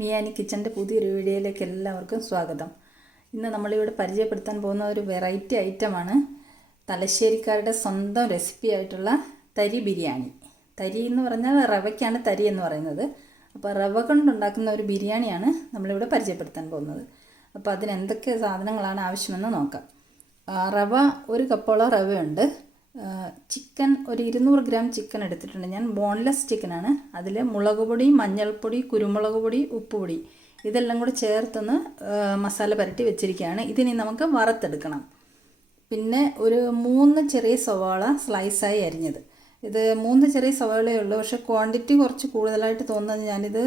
മിയാനി കിച്ചൻ്റെ പുതിയൊരു വീഡിയോയിലേക്ക് എല്ലാവർക്കും സ്വാഗതം. ഇന്ന് നമ്മളിവിടെ പരിചയപ്പെടുത്താൻ പോകുന്ന ഒരു വെറൈറ്റി ഐറ്റമാണ് തലശ്ശേരിക്കാരുടെ സ്വന്തം റെസിപ്പി ആയിട്ടുള്ള തരി ബിരിയാണി. തരി എന്ന് പറഞ്ഞാൽ റവയ്ക്കാണ് തരി എന്ന് പറയുന്നത്. അപ്പോൾ റവ കൊണ്ടുണ്ടാക്കുന്ന ഒരു ബിരിയാണിയാണ് നമ്മളിവിടെ പരിചയപ്പെടുത്താൻ പോകുന്നത്. അപ്പോൾ അതിന് എന്തൊക്കെ സാധനങ്ങളാണ് ആവശ്യമെന്ന് നോക്കാം. റവ 1 കപ്പോളം റവയുണ്ട്. ചിക്കൻ ഒരു 200 ഗ്രാം ചിക്കൻ എടുത്തിട്ടുണ്ട്. ഞാൻ ബോൺലെസ് ചിക്കനാണ്. അതിൽ മുളക് പൊടി, മഞ്ഞൾപ്പൊടി, കുരുമുളക് പൊടി, ഉപ്പുപൊടി ഇതെല്ലാം കൂടി ചേർത്തൊന്ന് മസാല പുരട്ടി വെച്ചിരിക്കുകയാണ്. ഇതിനി നമുക്ക് വറുത്തെടുക്കണം. പിന്നെ ഒരു 3 ചെറിയ സവാള സ്ലൈസായി അരിഞ്ഞത്. ഇത് 3 ചെറിയ സവാളയേ ഉള്ളൂ, പക്ഷേ ക്വാണ്ടിറ്റി കുറച്ച് കൂടുതലായിട്ട് തോന്നുന്നത് ഞാനിത്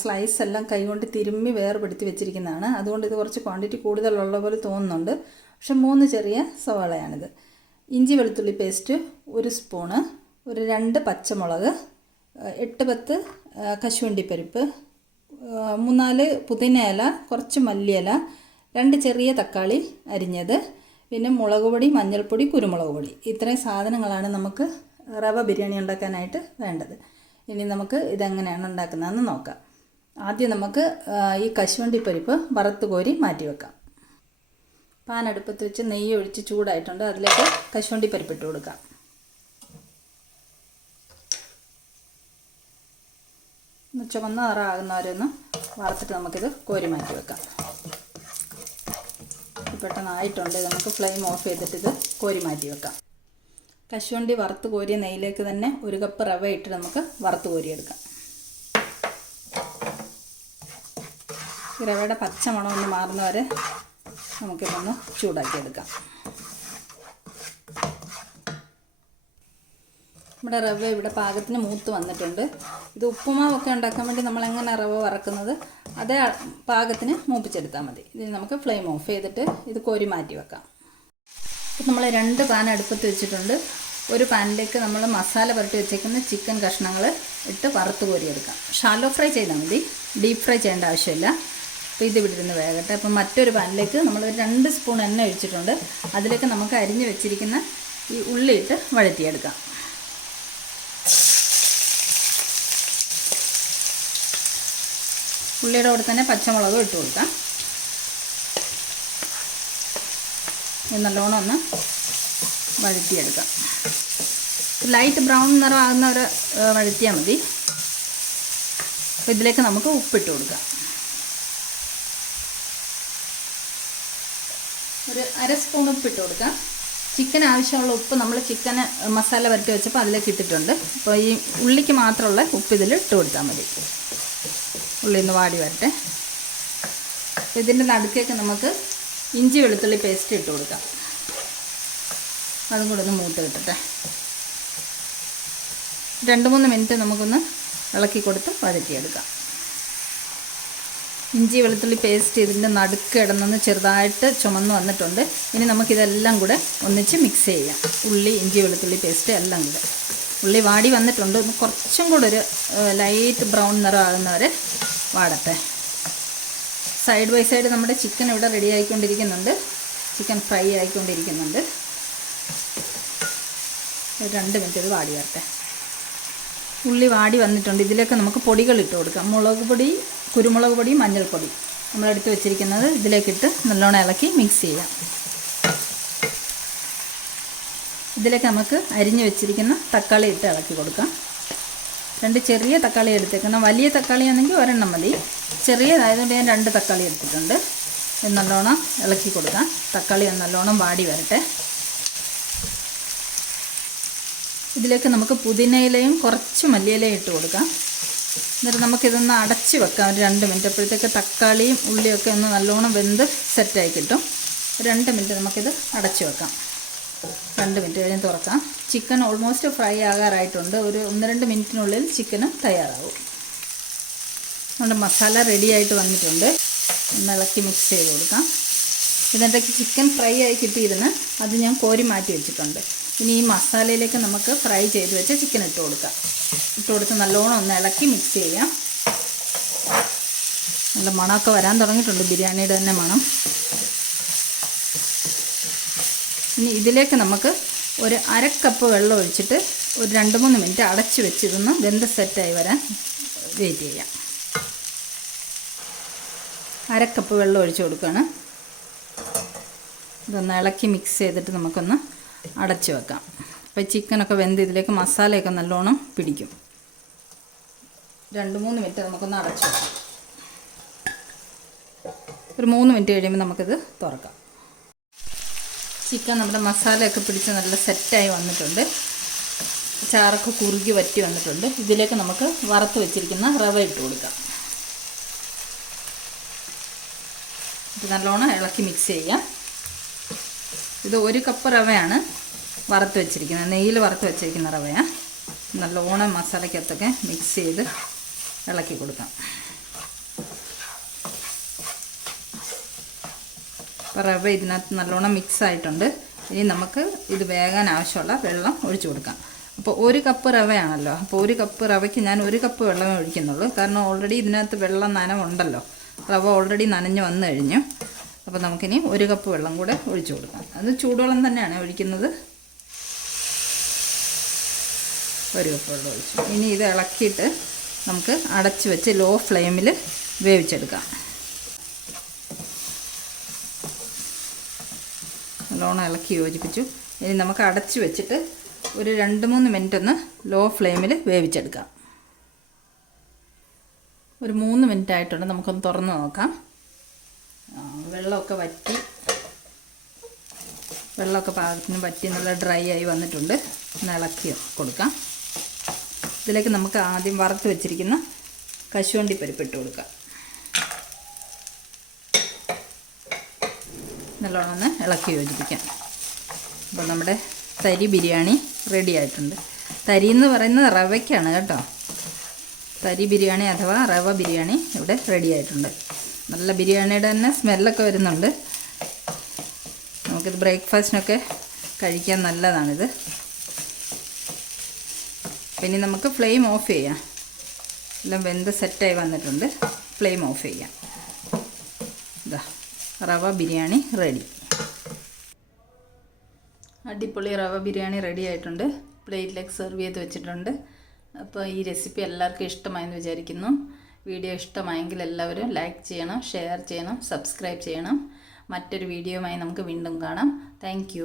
സ്ലൈസ് എല്ലാം കൈകൊണ്ട് തിരുമ്മി വേർപെടുത്തി വെച്ചിരിക്കുന്നതാണ്. അതുകൊണ്ട് ഇത് കുറച്ച് ക്വാണ്ടിറ്റി കൂടുതലുള്ള പോലെ തോന്നുന്നുണ്ട്. പക്ഷെ 3 ചെറിയ സവാളയാണിത്. ഇഞ്ചി വെളുത്തുള്ളി പേസ്റ്റ് 1 സ്പൂണ്, ഒരു 2 പച്ചമുളക്, 8-10 കശുവണ്ടിപ്പരിപ്പ്, 3-4 പുതിന ഇല, കുറച്ച് മല്ലിയില, 2 ചെറിയ തക്കാളി അരിഞ്ഞത്, പിന്നെ മുളക് പൊടി, മഞ്ഞൾപ്പൊടി, കുരുമുളക് പൊടി. ഇത്രയും സാധനങ്ങളാണ് നമുക്ക് റവ ബിരിയാണി ഉണ്ടാക്കാനായിട്ട് വേണ്ടത്. ഇനി നമുക്ക് ഇതെങ്ങനെയാണ് ഉണ്ടാക്കുന്നതെന്ന് നോക്കാം. ആദ്യം നമുക്ക് ഈ കശുവണ്ടിപ്പരിപ്പ് വറുത്ത് കോരി മാറ്റി വെക്കാം. പാൻ അടുപ്പത്ത് വെച്ച് നെയ്യ് ഒഴിച്ച് ചൂടായിട്ടുണ്ട്. അതിലേക്ക് കശുവണ്ടിപ്പരിപ്പ് ഇട്ട് കൊടുക്കാം. ചുവന്ന നിറമാകുന്നവരൊന്ന് വറുത്തിട്ട് നമുക്കിത് കോരി മാറ്റി വെക്കാം. പെട്ടെന്നായിട്ടുണ്ട്. നമുക്ക് ഫ്ലെയിം ഓഫ് ചെയ്തിട്ട് ഇത് കോരി മാറ്റി വെക്കാം. കശുവണ്ടി വറുത്ത് കോരിയ നെയ്യിലേക്ക് തന്നെ 1 കപ്പ് റവ ഇട്ട് നമുക്ക് വറുത്ത് കോരിയെടുക്കാം. ഈ റവയുടെ പച്ച മണം ഒന്ന് മാറുന്നവരെ നമുക്കിതൊന്ന് ചൂടാക്കിയെടുക്കാം. നമ്മുടെ റവ ഇവിടെ പാകത്തിന് മൂത്ത് വന്നിട്ടുണ്ട്. ഇത് ഉപ്പുമാവൊക്കെ ഉണ്ടാക്കാൻ വേണ്ടി നമ്മൾ എങ്ങനെ റവ വറക്കുന്നത് അതേ പാകത്തിന് മൂപ്പിച്ചെടുത്താൽ മതി. ഇതിന് നമുക്ക് ഫ്ലെയിം ഓഫ് ചെയ്തിട്ട് ഇത് കോരി മാറ്റി വെക്കാം. ഇപ്പം നമ്മൾ 2 പാൻ അടുപ്പത്ത് വെച്ചിട്ടുണ്ട്. ഒരു പാനിലേക്ക് നമ്മൾ മസാല പുരട്ടി വെച്ചേക്കുന്ന ചിക്കൻ കഷ്ണങ്ങൾ ഇട്ട് വറുത്ത് കോരിയെടുക്കാം. ഷാലോ ഫ്രൈ ചെയ്താൽ മതി, ഡീപ്പ് ഫ്രൈ ചെയ്യേണ്ട ആവശ്യമില്ല. അപ്പോൾ ഇത് ഇവിടെ നിന്ന് വേകട്ടെ. അപ്പം മറ്റൊരു പാനിലേക്ക് നമ്മൾ 2 സ്പൂൺ എണ്ണ ഒഴിച്ചിട്ടുണ്ട്. അതിലേക്ക് നമുക്ക് അരിഞ്ഞ് വെച്ചിരിക്കുന്ന ഈ ഉള്ളി ഇട്ട് വഴറ്റിയെടുക്കാം. ഉള്ളിയുടെ കൂടെ തന്നെ പച്ചമുളകും ഇട്ട് കൊടുക്കാം. ഇത് നല്ലോണം ഒന്ന് വഴറ്റിയെടുക്കാം. ലൈറ്റ് ബ്രൗൺ നിറമാകുന്നവരെ വഴറ്റിയാൽ മതി. അപ്പോൾ ഇതിലേക്ക് നമുക്ക് ഉപ്പിട്ട് കൊടുക്കാം. ഒരു 1/2 സ്പൂൺ ഉപ്പിട്ട് കൊടുക്കാം. ചിക്കൻ ആവശ്യമുള്ള ഉപ്പ് നമ്മൾ ചിക്കന് മസാല പുരട്ടി വെച്ചപ്പോൾ അതിലേക്ക് ഇട്ടിട്ടുണ്ട്. അപ്പോൾ ഈ ഉള്ളിക്ക് മാത്രമുള്ള ഉപ്പ് ഇതിൽ ഇട്ട് കൊടുത്താൽ മതി. ഉള്ളി ഒന്ന് വാടി വരട്ടെ. ഇതിൻ്റെ നടുക്കേക്ക് നമുക്ക് ഇഞ്ചി വെളുത്തുള്ളി പേസ്റ്റ് ഇട്ട് കൊടുക്കാം. അതും കൂടെ ഒന്ന് മൂത്ത് കിട്ടട്ടെ. 2-3 മിനിറ്റ് നമുക്കൊന്ന് ഇളക്കി കൊടുത്ത് വഴറ്റിയെടുക്കാം. ഇഞ്ചി വെളുത്തുള്ളി പേസ്റ്റ് ഇതിൻ്റെ നടുക്ക് ഇടന്നൊന്ന് ചെറുതായിട്ട് ചുമന്ന് വന്നിട്ടുണ്ട്. ഇനി നമുക്കിതെല്ലാം കൂടെ ഒന്നിച്ച് മിക്സ് ചെയ്യാം. ഉള്ളി, ഇഞ്ചി വെളുത്തുള്ളി പേസ്റ്റ് എല്ലാം കൂടെ. ഉള്ളി വാടി വന്നിട്ടുണ്ട്. ഒന്ന് കുറച്ചും കൂടെ ഒരു ലൈറ്റ് ബ്രൗൺ നിറമാകുന്നവരെ വാടട്ടെ. സൈഡ് ബൈ സൈഡ് നമ്മുടെ ചിക്കൻ ഇവിടെ റെഡി ആയിക്കൊണ്ടിരിക്കുന്നുണ്ട്. ചിക്കൻ ഫ്രൈ ആയിക്കൊണ്ടിരിക്കുന്നുണ്ട്. 2 മിനിറ്റ് ഇത് വാടി വരട്ടെ. ഉള്ളി വാടി വന്നിട്ടുണ്ട്. ഇതിലേക്ക് നമുക്ക് പൊടികൾ ഇട്ട് കൊടുക്കാം. മുളക് പൊടി, കുരുമുളക് പൊടി, മഞ്ഞൾപ്പൊടി നമ്മളെടുത്ത് വെച്ചിരിക്കുന്നത് ഇതിലേക്കിട്ട് നല്ലോണം ഇളക്കി മിക്സ് ചെയ്യാം. ഇതിലേക്ക് നമുക്ക് അരിഞ്ഞ് വെച്ചിരിക്കുന്ന തക്കാളി ഇട്ട് ഇളക്കി കൊടുക്കാം. 2 ചെറിയ തക്കാളി എടുത്തേക്കുന്ന. വലിയ തക്കാളി ആണെങ്കിൽ 1 മതി. ചെറിയതായതുകൊണ്ട് ഞാൻ 2 തക്കാളി എടുത്തിട്ടുണ്ട്. ഇത് നല്ലോണം ഇളക്കി കൊടുക്കാം. തക്കാളി നല്ലോണം വാടി വരട്ടെ. ഇതിലേക്ക് നമുക്ക് പുതിനയിലയും കുറച്ച് മല്ലിയിലയും ഇട്ട് കൊടുക്കാം. എന്നിട്ട് നമുക്കിതൊന്ന് അടച്ച് വെക്കാം ഒരു 2 മിനിറ്റ്. അപ്പോഴത്തേക്ക് തക്കാളിയും ഉള്ളിയൊക്കെ ഒന്ന് നല്ലോണം വെന്ത് സെറ്റായി കിട്ടും. 2 മിനിറ്റ് നമുക്കിത് അടച്ച് വെക്കാം. 2 മിനിറ്റ് കഴിഞ്ഞ് തുറക്കാം. ചിക്കൻ ഓൾമോസ്റ്റ് ഫ്രൈ ആകാറായിട്ടുണ്ട്. ഒരു 1-2 മിനിറ്റിനുള്ളിൽ ചിക്കന് തയ്യാറാവും. നമ്മുടെ മസാല റെഡി ആയിട്ട് വന്നിട്ടുണ്ട്. ഒന്ന് ഇളക്കി മിക്സ് ചെയ്ത് കൊടുക്കാം. ഇതിനിടയ്ക്ക് ചിക്കൻ ഫ്രൈ ആയി കിട്ടിയിരുന്ന് അത് ഞാൻ കോരി മാറ്റി വെച്ചിട്ടുണ്ട്. ഇനി ഈ മസാലയിലേക്ക് നമുക്ക് ഫ്രൈ ചെയ്ത് വെച്ച ചിക്കൻ ഇട്ട് കൊടുക്കാം. ഇട്ട് കൊടുത്ത് നല്ലോണം ഒന്ന് ഇളക്കി മിക്സ് ചെയ്യാം. നല്ല മണമൊക്കെ വരാൻ തുടങ്ങിയിട്ടുണ്ട്, ബിരിയാണിയുടെ തന്നെ മണം. ഇനി ഇതിലേക്ക് നമുക്ക് ഒരു 1/2 കപ്പ് വെള്ളം ഒഴിച്ചിട്ട് ഒരു 2-3 മിനിറ്റ് അടച്ച് വെച്ച് ഇതൊന്ന് വെന്ത് സെറ്റായി വരാൻ വെയിറ്റ് ചെയ്യാം. 1 കപ്പ് വെള്ളം ഒഴിച്ച് കൊടുക്കുകയാണ്. ഇതൊന്ന് ഇളക്കി മിക്സ് ചെയ്തിട്ട് നമുക്കൊന്ന് അടച്ച് വെക്കാം. അപ്പോൾ ചിക്കനൊക്കെ വെന്ത് ഇതിലേക്ക് മസാലയൊക്കെ നല്ലോണം പിടിക്കും. 2-3 മിനിറ്റ് നമുക്കൊന്ന് അടച്ച് വെക്കാം. ഒരു 3 മിനിറ്റ് കഴിയുമ്പോൾ നമുക്കിത് തുറക്കാം. ചിക്കൻ നമ്മുടെ മസാലയൊക്കെ പിടിച്ച് നല്ല സെറ്റായി വന്നിട്ടുണ്ട്. ചാറൊക്കെ കുറുകി വറ്റി വന്നിട്ടുണ്ട്. ഇതിലേക്ക് നമുക്ക് വറുത്ത് വെച്ചിരിക്കുന്ന റവ ഇട്ട് കൊടുക്കാം. ഇത് നല്ലോണം ഇളക്കി മിക്സ് ചെയ്യാം. ഇത് 1 കപ്പ് റവയാണ് വറുത്ത് വെച്ചിരിക്കുന്നത്, നെയ്യിൽ വറുത്ത് വെച്ചിരിക്കുന്ന റവയാണ്. നല്ലോണം മസാലയ്ക്കകത്തൊക്കെ മിക്സ് ചെയ്ത് ഇളക്കി കൊടുക്കാം. അപ്പോൾ റവ ഇതിനകത്ത് നല്ലോണം മിക്സ് ആയിട്ടുണ്ട്. ഇനി നമുക്ക് ഇത് വേകാൻ ആവശ്യമുള്ള വെള്ളം ഒഴിച്ചു കൊടുക്കാം. അപ്പോൾ 1 കപ്പ് റവയാണല്ലോ, അപ്പോൾ 1 കപ്പ് റവയ്ക്ക് ഞാൻ 1 കപ്പ് വെള്ളമേ ഒഴിക്കുന്നുള്ളൂ. കാരണം ഓൾറെഡി ഇതിനകത്ത് വെള്ളം നനവുണ്ടല്ലോ, റവ ഓൾറെഡി നനഞ്ഞ് വന്നു കഴിഞ്ഞു. അപ്പോൾ നമുക്കിനി 1 കപ്പ് വെള്ളം കൂടെ ഒഴിച്ചു കൊടുക്കാം. അത് ചൂടുവെള്ളം തന്നെയാണ് ഒഴിക്കുന്നത്. 1 കപ്പ് വെള്ളം ഒഴിച്ചു. ഇനി ഇത് ഇളക്കിയിട്ട് നമുക്ക് അടച്ച് വെച്ച് ലോ ഫ്ലെയിമിൽ വേവിച്ചെടുക്കാം. നല്ലോണം ഇളക്കി യോജിപ്പിച്ചു. ഇനി നമുക്ക് അടച്ച് വെച്ചിട്ട് ഒരു 2-3 മിനിറ്റ് ഒന്ന് ലോ ഫ്ലെയിമിൽ വേവിച്ചെടുക്കാം. ഒരു 3 മിനിറ്റ് ആയിട്ടുണ്ട്. നമുക്കൊന്ന് തുറന്ന് നോക്കാം. വെള്ളമൊക്കെ പാകത്തിന് വറ്റി നല്ല ഡ്രൈ ആയി വന്നിട്ടുണ്ട്. ഒന്ന് ഇളക്കി കൊടുക്കാം. ഇതിലേക്ക് നമുക്ക് ആദ്യം വറുത്ത് വെച്ചിരിക്കുന്ന കശുവണ്ടി പരിപ്പ് ഇട്ട് കൊടുക്കാം. നല്ലോണം ഒന്ന് ഇളക്കി യോജിപ്പിക്കാം. അപ്പോൾ നമ്മുടെ തരി ബിരിയാണി റെഡി ആയിട്ടുണ്ട്. തരി എന്ന് പറയുന്നത് റവയ്ക്കാണ് കേട്ടോ. തരി ബിരിയാണി അഥവാ റവ ബിരിയാണി ഇവിടെ റെഡി ആയിട്ടുണ്ട്. നല്ല ബിരിയാണിയുടെ തന്നെ സ്മെല്ലൊക്കെ വരുന്നുണ്ട്. നമുക്കിത് ബ്രേക്ക്ഫാസ്റ്റിനൊക്കെ കഴിക്കാൻ നല്ലതാണിത്. പിന്നെ നമുക്ക് ഫ്ലെയിം ഓഫ് ചെയ്യാം. എല്ലാം വെന്ത് സെറ്റായി വന്നിട്ടുണ്ട്. ഫ്ലെയിം ഓഫ് ചെയ്യാം. ഇതാ റവ ബിരിയാണി റെഡി. അടിപൊളി റവ ബിരിയാണി റെഡി ആയിട്ടുണ്ട്. പ്ലേറ്റിലേക്ക് സെർവ് ചെയ്ത് വെച്ചിട്ടുണ്ട്. അപ്പോൾ ഈ റെസിപ്പി എല്ലാവർക്കും ഇഷ്ടമായെന്ന് വിചാരിക്കുന്നു. വീഡിയോ ഇഷ്ടമായെങ്കിൽ എല്ലാവരും ലൈക്ക് ചെയ്യണം, ഷെയർ ചെയ്യണം, സബ്സ്ക്രൈബ് ചെയ്യണം. മറ്റൊരു വീഡിയോയുമായി നമുക്ക് വീണ്ടും കാണാം. താങ്ക്